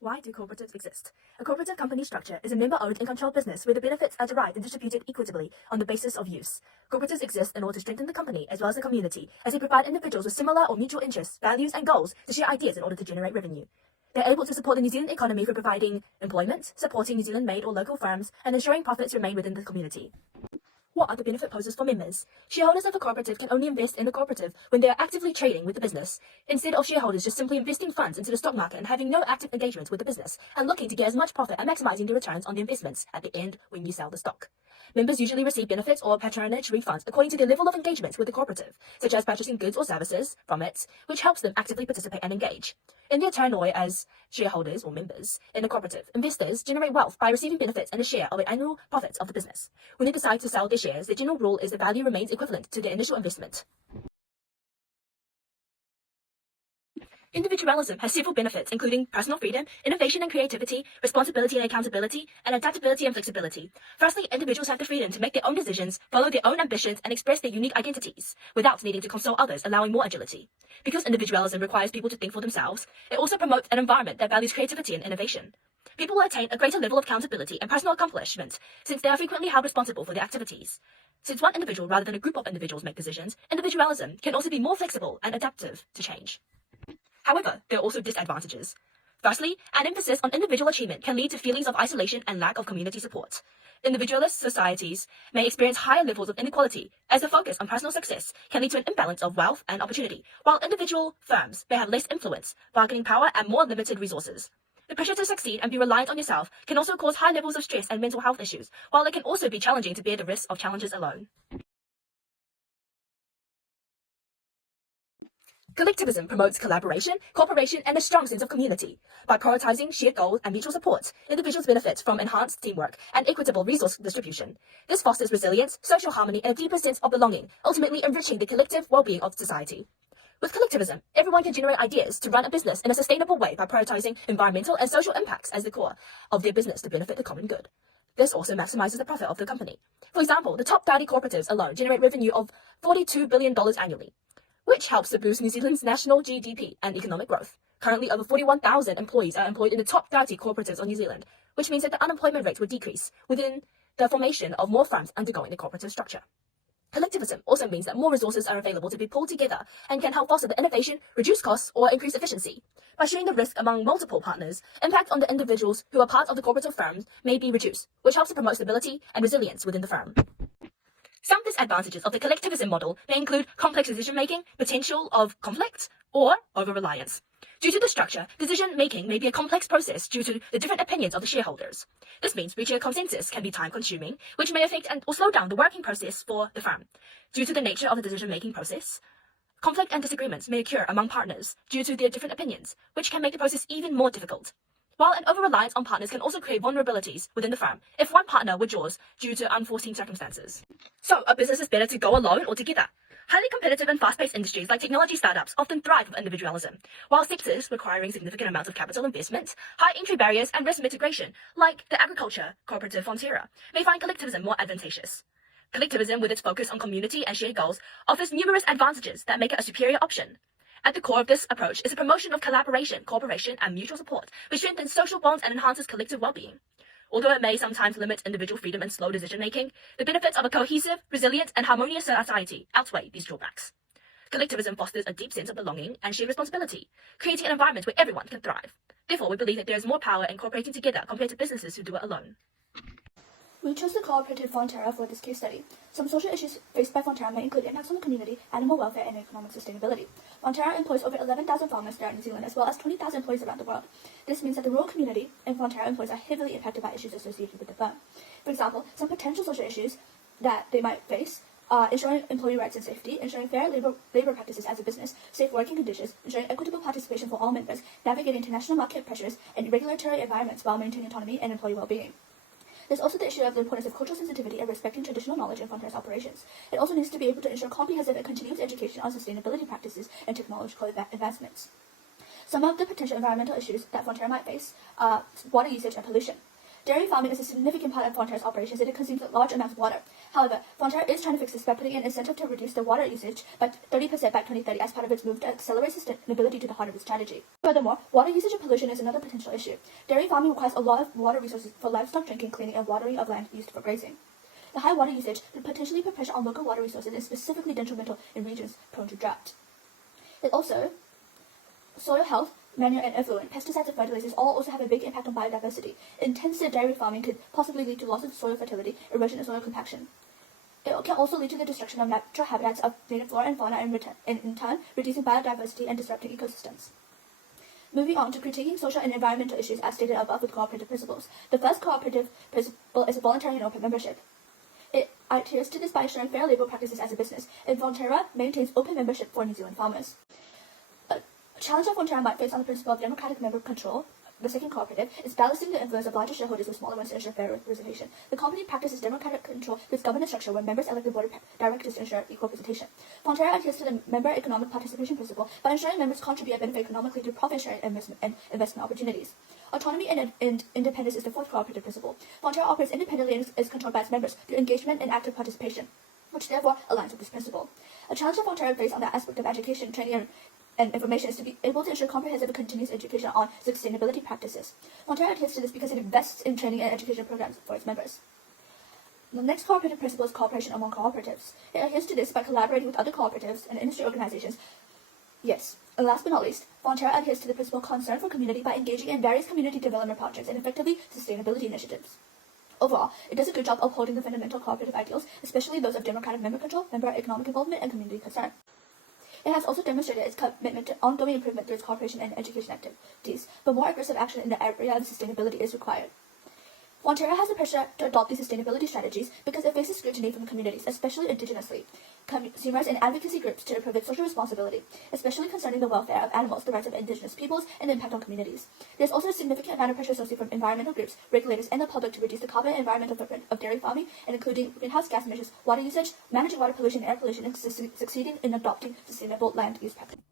Why do cooperatives exist? A cooperative company structure is a member-owned and controlled business where the benefits are derived and distributed equitably on the basis of use. Cooperatives exist in order to strengthen the company as well as the community, as they provide individuals with similar or mutual interests, values, and goals to share ideas in order to generate revenue. They're able to support the New Zealand economy for providing employment, supporting New Zealand-made or local firms, and ensuring profits remain within the community. What are the benefit poses for members? Shareholders of a cooperative can only invest in the cooperative when they are actively trading with the business, instead of shareholders just simply investing funds into the stock market and having no active engagement with the business, and looking to get as much profit and maximizing the returns on the investments at the end when you sell the stock. Members usually receive benefits or patronage refunds according to their level of engagement with the cooperative, such as purchasing goods or services from it, which helps them actively participate and engage. In their turn, as shareholders or members in a cooperative, investors generate wealth by receiving benefits and a share of the annual profits of the business. When they decide to sell their shares, the general rule is the value remains equivalent to their initial investment. Individualism has several benefits, including personal freedom, innovation and creativity, responsibility and accountability, and adaptability and flexibility. Firstly, individuals have the freedom to make their own decisions, follow their own ambitions, and express their unique identities, without needing to consult others, allowing more agility. Because individualism requires people to think for themselves, it also promotes an environment that values creativity and innovation. People will attain a greater level of accountability and personal accomplishment, since they are frequently held responsible for their activities. Since one individual rather than a group of individuals make decisions, individualism can also be more flexible and adaptive to change. However, there are also disadvantages. Firstly, an emphasis on individual achievement can lead to feelings of isolation and lack of community support. Individualist societies may experience higher levels of inequality, as the focus on personal success can lead to an imbalance of wealth and opportunity, while individual firms may have less influence, bargaining power, and more limited resources. The pressure to succeed and be reliant on yourself can also cause high levels of stress and mental health issues, while it can also be challenging to bear the risks of challenges alone. Collectivism promotes collaboration, cooperation, and a strong sense of community. By prioritizing shared goals and mutual support, individuals benefit from enhanced teamwork and equitable resource distribution. This fosters resilience, social harmony, and a deeper sense of belonging, ultimately enriching the collective well-being of society. With collectivism, everyone can generate ideas to run a business in a sustainable way by prioritizing environmental and social impacts as the core of their business to benefit the common good. This also maximizes the profit of the company. For example, the top 30 cooperatives alone generate revenue of $42 billion annually, which helps to boost New Zealand's national GDP and economic growth. Currently, over 41,000 employees are employed in the top 30 cooperatives of New Zealand, which means that the unemployment rate would decrease within the formation of more firms undergoing the cooperative structure. Collectivism also means that more resources are available to be pulled together and can help foster the innovation, reduce costs, or increase efficiency. By sharing the risk among multiple partners, impact on the individuals who are part of the cooperative firm may be reduced, which helps to promote stability and resilience within the firm. Some disadvantages of the collectivism model may include complex decision-making, potential of conflict, or over-reliance. Due to the structure, decision-making may be a complex process due to the different opinions of the shareholders. This means reaching a consensus can be time-consuming, which may affect or slow down the working process for the firm. Due to the nature of the decision-making process, conflict and disagreements may occur among partners due to their different opinions, which can make the process even more difficult. While an over-reliance on partners can also create vulnerabilities within the firm if one partner withdraws due to unforeseen circumstances. So, a business is better to go alone or together. Highly competitive and fast-paced industries like technology startups often thrive with individualism, while sectors requiring significant amounts of capital investment, high entry barriers, and risk mitigation, like the agriculture cooperative Fonterra, may find collectivism more advantageous. Collectivism, with its focus on community and shared goals, offers numerous advantages that make it a superior option. At the core of this approach is a promotion of collaboration, cooperation, and mutual support, which strengthens social bonds and enhances collective well-being. Although it may sometimes limit individual freedom and slow decision-making, the benefits of a cohesive, resilient, and harmonious society outweigh these drawbacks. Collectivism fosters a deep sense of belonging and shared responsibility, creating an environment where everyone can thrive. Therefore, we believe that there is more power in cooperating together compared to businesses who do it alone. We chose the cooperative Fonterra for this case study. Some social issues faced by Fonterra may include impacts on the community, animal welfare, and economic sustainability. Fonterra employs over 11,000 farmers throughout New Zealand, as well as 20,000 employees around the world. This means that the rural community and Fonterra employees are heavily impacted by issues associated with the firm. For example, some potential social issues that they might face are ensuring employee rights and safety, ensuring fair labor practices as a business, safe working conditions, ensuring equitable participation for all members, navigating international market pressures, and regulatory environments while maintaining autonomy and employee well-being. There's also the issue of the importance of cultural sensitivity and respecting traditional knowledge in Fonterra's operations. It also needs to be able to ensure comprehensive and continuous education on sustainability practices and technological advancements. Some of the potential environmental issues that Fonterra might face are water usage and pollution. Dairy farming is a significant part of Fonterra's operations and it consumes large amounts of water. However, Fonterra is trying to fix this by putting an incentive to reduce the water usage by 30% by 2030 as part of its move to accelerate sustainability to the heart of its strategy. Furthermore, water usage and pollution is another potential issue. Dairy farming requires a lot of water resources for livestock drinking, cleaning, and watering of land used for grazing. The high water usage could potentially put pressure on local water resources and is specifically detrimental in regions prone to drought. It also, soil health, manure and effluent, pesticides and fertilizers all also have a big impact on biodiversity. Intensive dairy farming could possibly lead to loss of soil fertility, erosion and soil compaction. It can also lead to the destruction of natural habitats of native flora and fauna and in turn reducing biodiversity and disrupting ecosystems. Moving on to critiquing social and environmental issues as stated above with cooperative principles. The first cooperative principle is voluntary and open membership. It adheres to this by ensuring fair labour practices as a business, and Fonterra maintains open membership for New Zealand farmers. A challenge that Fonterra might face on the principle of democratic member control, the second cooperative, is balancing the influence of larger shareholders with smaller ones to ensure fair representation. The company practices democratic control through its governance structure where members elect the board of directors to ensure equal representation. Fonterra adheres to the member economic participation principle by ensuring members contribute and benefit economically through profit sharing and investment opportunities. Autonomy and independence is the fourth cooperative principle. Fonterra operates independently and is controlled by its members through engagement and active participation, which therefore aligns with this principle. A challenge that Fonterra faces on that aspect of education, training, and information is to be able to ensure comprehensive and continuous education on sustainability practices. Fonterra adheres to this because it invests in training and education programs for its members. The next cooperative principle is cooperation among cooperatives. It adheres to this by collaborating with other cooperatives and industry organizations. Yes, and last but not least, Fonterra adheres to the principle of concern for community by engaging in various community development projects and effectively sustainability initiatives. Overall, it does a good job upholding the fundamental cooperative ideals, especially those of democratic member control, member economic involvement, and community concern. It has also demonstrated its commitment to ongoing improvement through its cooperation and education activities, but more aggressive action in the area of sustainability is required. Fonterra has the pressure to adopt these sustainability strategies because it faces scrutiny from communities, especially indigenously, consumers and advocacy groups to improve its social responsibility, especially concerning the welfare of animals, the rights of indigenous peoples, and the impact on communities. There is also a significant amount of pressure associated from environmental groups, regulators, and the public to reduce the carbon and environmental footprint of dairy farming, and including greenhouse gas emissions, water usage, managing water pollution and air pollution, and succeeding in adopting sustainable land use practices.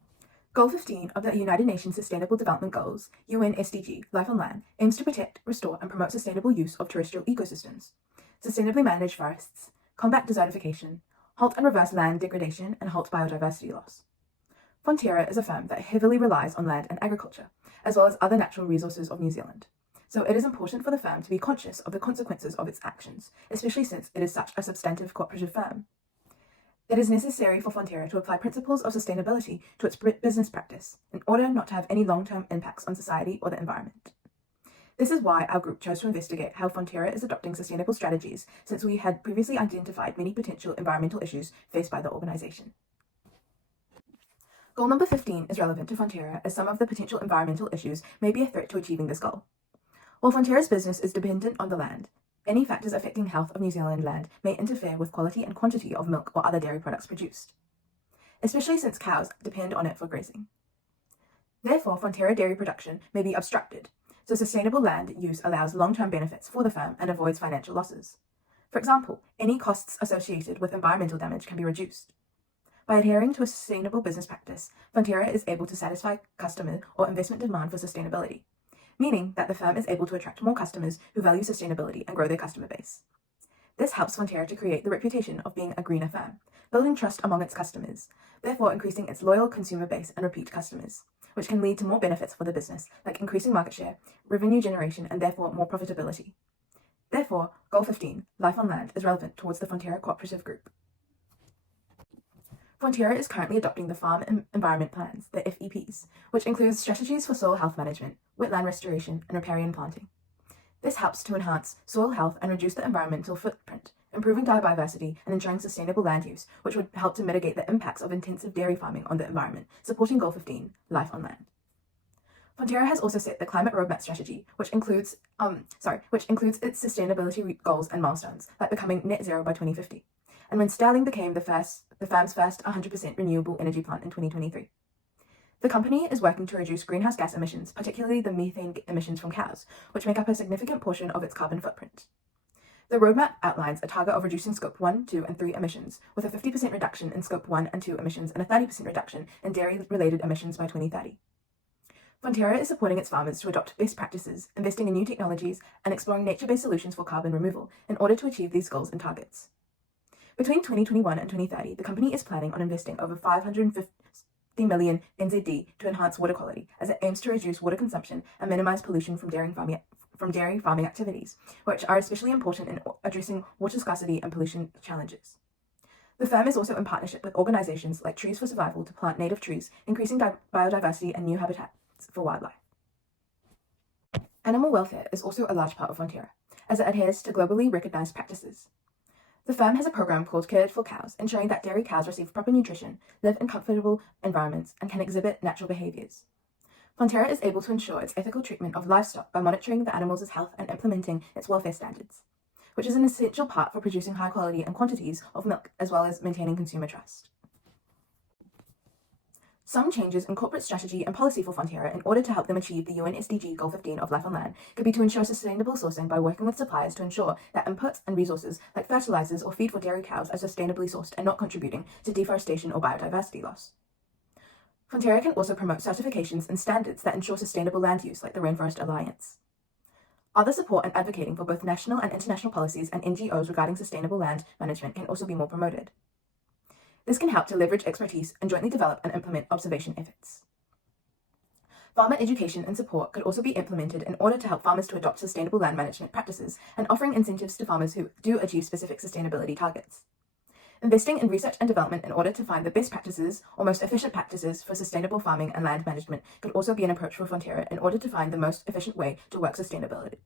Goal 15 of the United Nations Sustainable Development Goals, UN SDG, Life on Land, aims to protect, restore, and promote sustainable use of terrestrial ecosystems, sustainably manage forests, combat desertification, halt and reverse land degradation, and halt biodiversity loss. Fonterra is a firm that heavily relies on land and agriculture, as well as other natural resources of New Zealand. So it is important for the firm to be conscious of the consequences of its actions, especially since it is such a substantive cooperative firm. It is necessary for Fonterra to apply principles of sustainability to its business practice in order not to have any long-term impacts on society or the environment. This is why our group chose to investigate how Fonterra is adopting sustainable strategies, since we had previously identified many potential environmental issues faced by the organization. Goal number 15 is relevant to Fonterra as some of the potential environmental issues may be a threat to achieving this goal. While Fonterra's business is dependent on the land, any factors affecting health of New Zealand land may interfere with quality and quantity of milk or other dairy products produced, especially since cows depend on it for grazing. Therefore, Fonterra dairy production may be obstructed, so sustainable land use allows long-term benefits for the firm and avoids financial losses. For example, any costs associated with environmental damage can be reduced. By adhering to a sustainable business practice, Fonterra is able to satisfy customer or investment demand for sustainability, meaning that the firm is able to attract more customers who value sustainability and grow their customer base. This helps Fonterra to create the reputation of being a greener firm, building trust among its customers, therefore increasing its loyal consumer base and repeat customers, which can lead to more benefits for the business, like increasing market share, revenue generation, and therefore more profitability. Therefore, Goal 15, Life on Land, is relevant towards the Fonterra Cooperative Group. Fonterra is currently adopting the Farm Environment Plans, the FEPs, which includes strategies for soil health management, wetland restoration, and riparian planting. This helps to enhance soil health and reduce the environmental footprint, improving biodiversity and ensuring sustainable land use, which would help to mitigate the impacts of intensive dairy farming on the environment, supporting Goal 15, Life on Land. Fonterra has also set the Climate Roadmap strategy, which includes its sustainability goals and milestones, like becoming net zero by 2050. And when Sterling became the firm's first 100% renewable energy plant in 2023. The company is working to reduce greenhouse gas emissions, particularly the methane emissions from cows, which make up a significant portion of its carbon footprint. The roadmap outlines a target of reducing Scope 1, 2, and 3 emissions, with a 50% reduction in Scope 1 and 2 emissions and a 30% reduction in dairy-related emissions by 2030. Fonterra is supporting its farmers to adopt best practices, investing in new technologies, and exploring nature-based solutions for carbon removal in order to achieve these goals and targets. Between 2021 and 2030, the company is planning on investing over 550 million NZD to enhance water quality, as it aims to reduce water consumption and minimize pollution from dairy farming activities, which are especially important in addressing water scarcity and pollution challenges. The firm is also in partnership with organizations like Trees for Survival to plant native trees, increasing biodiversity and new habitats for wildlife. Animal welfare is also a large part of Fonterra, as it adheres to globally recognized practices. The firm has a program called Care for Cows, ensuring that dairy cows receive proper nutrition, live in comfortable environments, and can exhibit natural behaviors. Fonterra is able to ensure its ethical treatment of livestock by monitoring the animals' health and implementing its welfare standards, which is an essential part for producing high quality and quantities of milk, as well as maintaining consumer trust. Some changes in corporate strategy and policy for Fonterra in order to help them achieve the UN SDG Goal 15 of Life on Land could be to ensure sustainable sourcing by working with suppliers to ensure that inputs and resources like fertilizers or feed for dairy cows are sustainably sourced and not contributing to deforestation or biodiversity loss. Fonterra can also promote certifications and standards that ensure sustainable land use, like the Rainforest Alliance. Other support and advocating for both national and international policies and NGOs regarding sustainable land management can also be more promoted. This can help to leverage expertise and jointly develop and implement observation efforts. Farmer education and support could also be implemented in order to help farmers to adopt sustainable land management practices and offering incentives to farmers who do achieve specific sustainability targets. Investing in research and development in order to find the best practices or most efficient practices for sustainable farming and land management could also be an approach for Fonterra in order to find the most efficient way to work sustainably.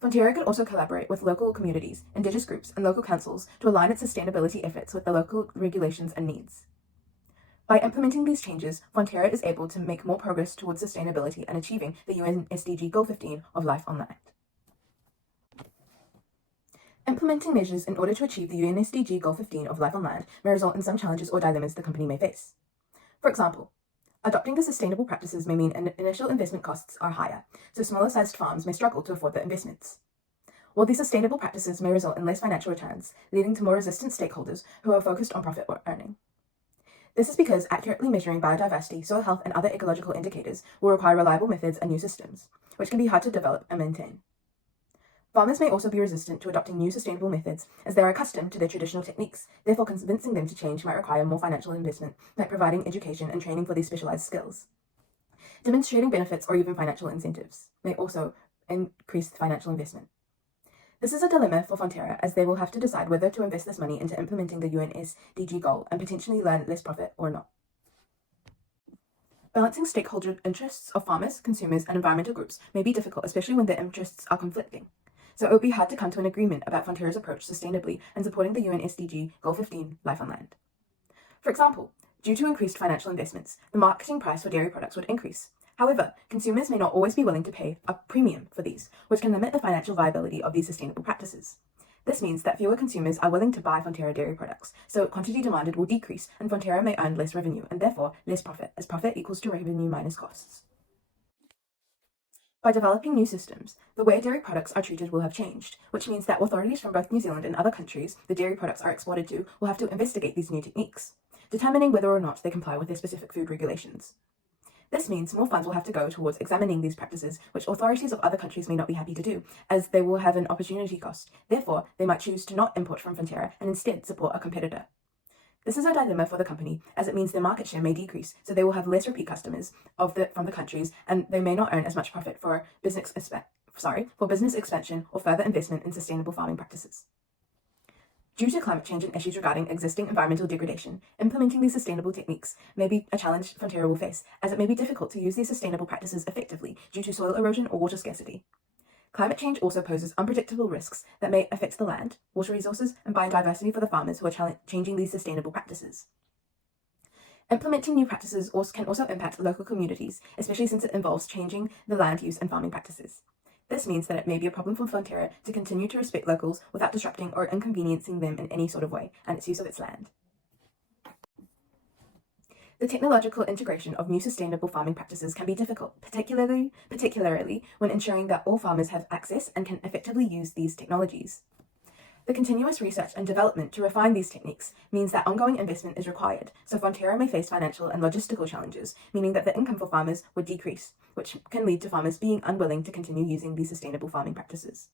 Fonterra could also collaborate with local communities, indigenous groups, and local councils to align its sustainability efforts with the local regulations and needs. By implementing these changes, Fonterra is able to make more progress towards sustainability and achieving the UN SDG Goal 15 of Life on Land. Implementing measures in order to achieve the UN SDG Goal 15 of Life on Land may result in some challenges or dilemmas the company may face. For example, adopting the sustainable practices may mean initial investment costs are higher, so smaller-sized farms may struggle to afford the investments. While these sustainable practices may result in less financial returns, leading to more resistant stakeholders who are focused on profit or earning. This is because accurately measuring biodiversity, soil health, and other ecological indicators will require reliable methods and new systems, which can be hard to develop and maintain. Farmers may also be resistant to adopting new sustainable methods as they are accustomed to their traditional techniques, therefore convincing them to change might require more financial investment, like providing education and training for these specialized skills. Demonstrating benefits or even financial incentives may also increase financial investment. This is a dilemma for Fonterra as they will have to decide whether to invest this money into implementing the UN SDG goal and potentially learn less profit or not. Balancing stakeholder interests of farmers, consumers, and environmental groups may be difficult, especially when their interests are conflicting. So it would be hard to come to an agreement about Fonterra's approach sustainably and supporting the UN SDG Goal 15 Life on Land. For example, due to increased financial investments, the marketing price for dairy products would increase. However, consumers may not always be willing to pay a premium for these, which can limit the financial viability of these sustainable practices. This means that fewer consumers are willing to buy Fonterra dairy products, so quantity demanded will decrease and Fonterra may earn less revenue and therefore less profit, as profit equals to revenue minus costs. By developing new systems, the way dairy products are treated will have changed, which means that authorities from both New Zealand and other countries the dairy products are exported to will have to investigate these new techniques, determining whether or not they comply with their specific food regulations. This means more funds will have to go towards examining these practices, which authorities of other countries may not be happy to do, as they will have an opportunity cost. Therefore, they might choose to not import from Fonterra and instead support a competitor. This is a dilemma for the company, as it means their market share may decrease, so they will have less repeat customers from the countries, and they may not earn as much profit for business expansion or further investment in sustainable farming practices. Due to climate change and issues regarding existing environmental degradation, implementing these sustainable techniques may be a challenge Fonterra will face, as it may be difficult to use these sustainable practices effectively due to soil erosion or water scarcity. Climate change also poses unpredictable risks that may affect the land, water resources, and biodiversity for the farmers who are changing these sustainable practices. Implementing new practices can also impact local communities, especially since it involves changing the land use and farming practices. This means that it may be a problem for Fonterra to continue to respect locals without disrupting or inconveniencing them in any sort of way, and its use of its land. The technological integration of new sustainable farming practices can be difficult, particularly when ensuring that all farmers have access and can effectively use these technologies. The continuous research and development to refine these techniques means that ongoing investment is required, so Fonterra may face financial and logistical challenges, meaning that the income for farmers would decrease, which can lead to farmers being unwilling to continue using these sustainable farming practices.